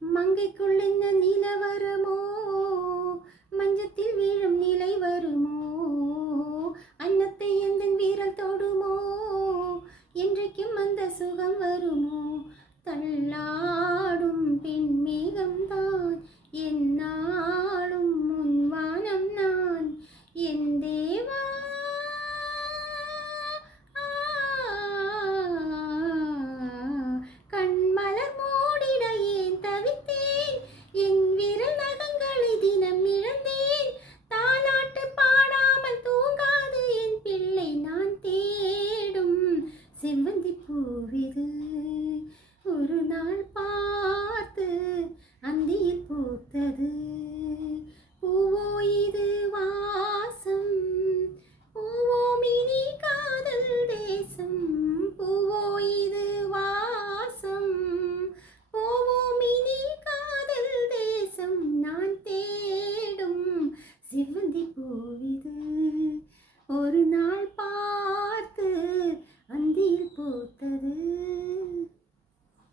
மங்கைக்குள் என்ன நில வருமோ, மஞ்சத்தில் வீழும் நிலை வருமோ, அன்னத்தை எந்த வீரல் தொடுமோ, என்றைக்கும் அந்த சுகம் வருமோ, தள்ளாடும்